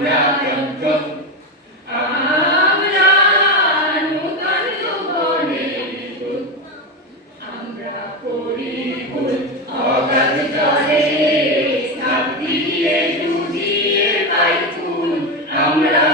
আমরা চঞ্চল আমরা নূতন যৌবনের দূত আমরা করি ভুল অগাধ জলে ঝাঁপ দিয়ে ডুবিয়ে পাই ফুল আমরা